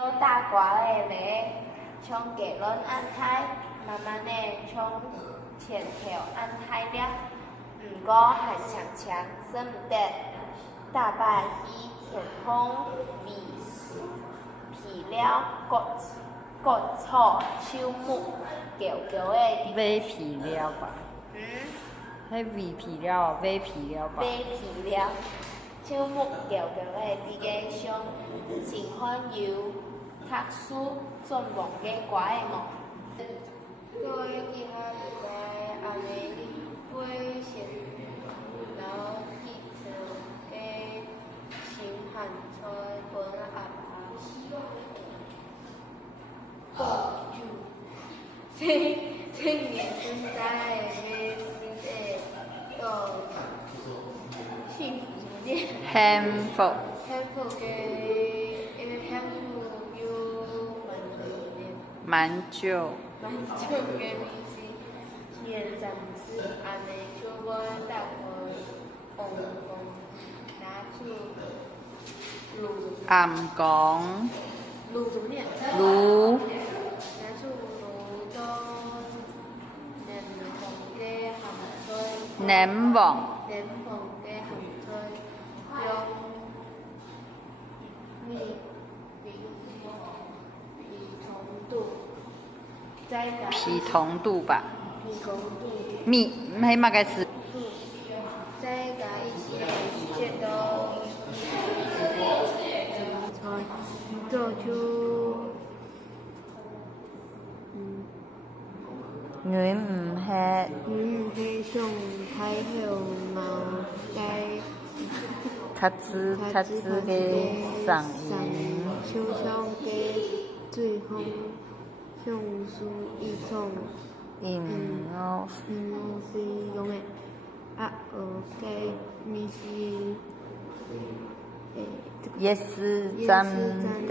有大瓜的咧，从结论安泰，慢慢的从前头安泰了。不过还常常算不得，大摆去天空为皮了各草树木高高的。买皮了吧？迄味皮了，买皮了吧？买皮了，树木高高的伫个上，情况有特殊状况嘅歌的梦。各位其他在阿美利危险，然后记者嘅新汉菜本阿爸公主，青年现在嘅新的到幸福的幸福嘅幸福有蛮久。蛮久嘅明星，现在是安尼，就我带我公公拿出炉，暗讲炉怎么念？炉拿出炉中南方嘅咸菜，南王南方嘅咸菜，用米同度，再加皮同度吧？米同度。米迄嘛该是再加一些这个做出女唔迄黑熊太后毛该较子嘅嗓音，手上嘅最后橡树一种音哦，是用的嘅米是夜市站的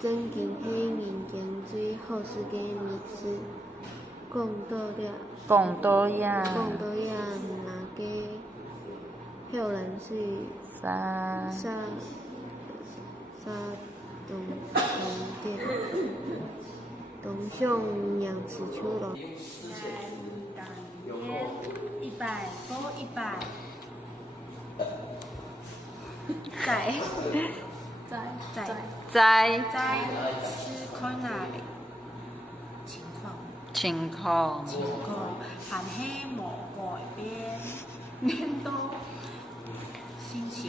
增进黑民间最好是嘅米是讲多呀，那嘅后人是啥东向杨子秋了。100多100，在在是看哪情情况况含黑无改变，面都心情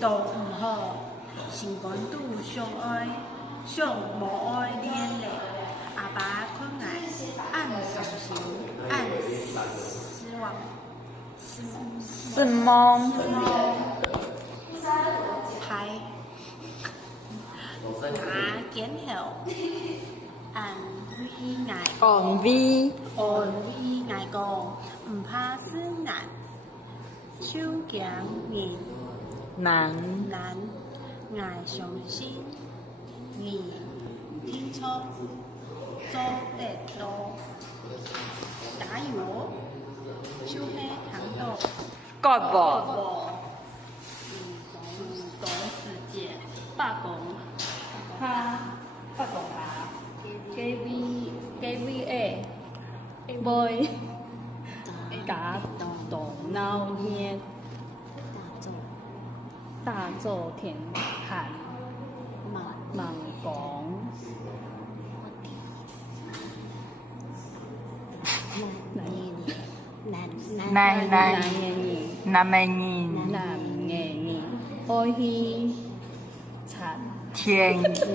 都唔好，情感都相爱相无爱恋嘞。阿爸看来暗伤心，暗失望，是梦，还拿检后按威挨讲味挨讲，唔怕死难，手行硬难挨伤心，你听错。做得到，加油！手黑糖豆，觉无？短时间罢工，罢工啊！KVA 买加动脑面，大做田汉盲讲。南美人，爱去天球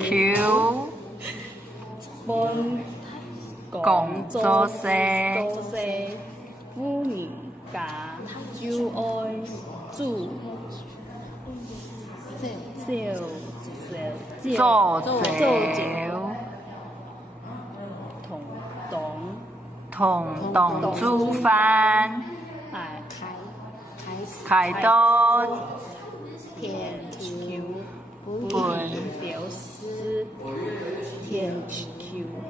本讲做事，妇女家就爱煮做酒同动煮饭，开刀天球本表示天球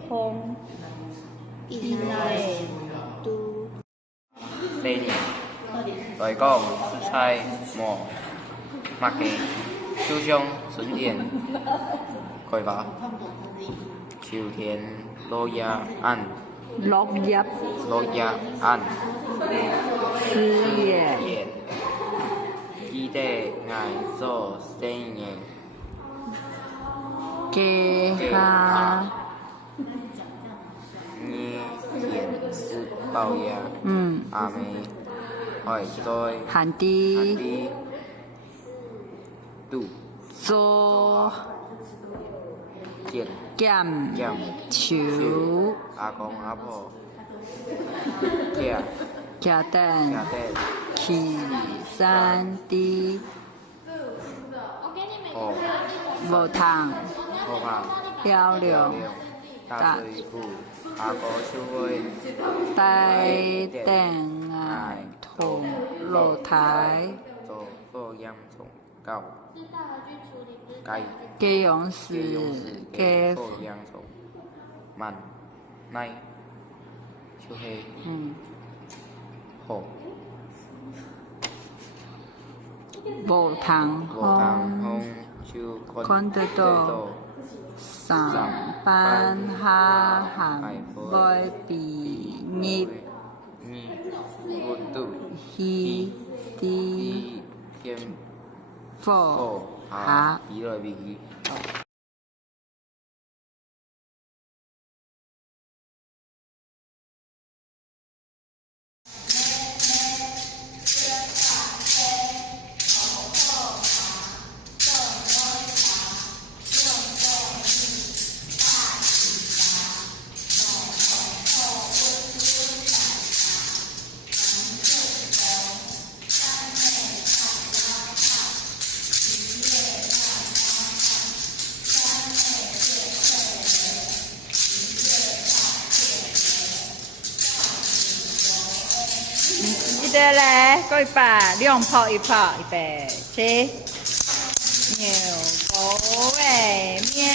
风，依赖都4年，来讲蔬菜无物嘅，秋香春天开花，秋天落叶暗，落叶暗，枝叶叶，记得爱做生意，给哈，你现是包呀，阿妹，爱在喊安的的度做见减见球阿公阿婆，家家等家的去山的哦，无糖好吧，漂亮大水库阿哥手会带等爱同露台做个养虫高，该给勇给士勇士给给做养虫慢耐，就黑好。无糖无糖风风就看得到上班下含袂比日你温度去的比天火火下下比来比去。记得嘞，过一把两泡一泡，预备起，牛口味面。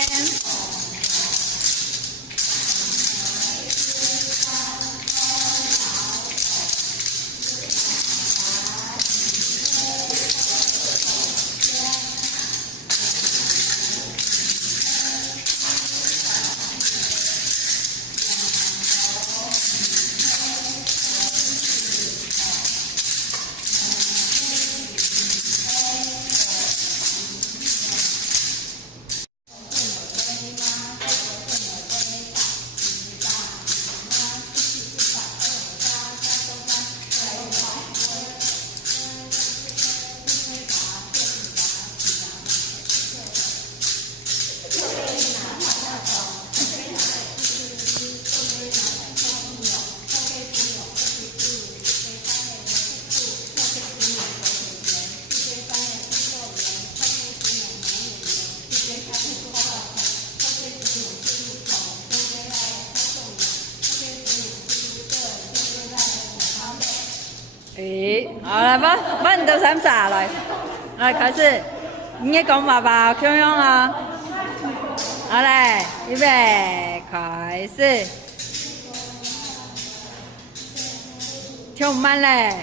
好来吧，你都想啥来？来开始，你也讲爸爸，怎样啊？好嘞，预备，开始，跳慢嘞。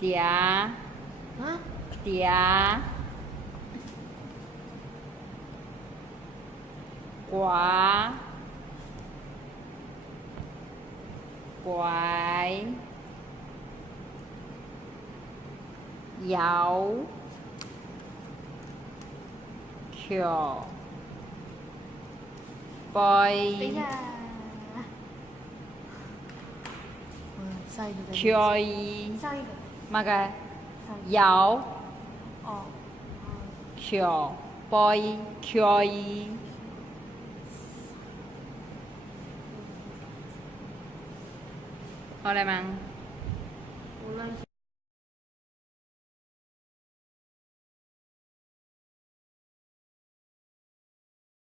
嗲啊？嗲呱拐摇桥等一背下。上一个。桥一上一个。 嘛个摇哦。桥背桥一好了吗？无论是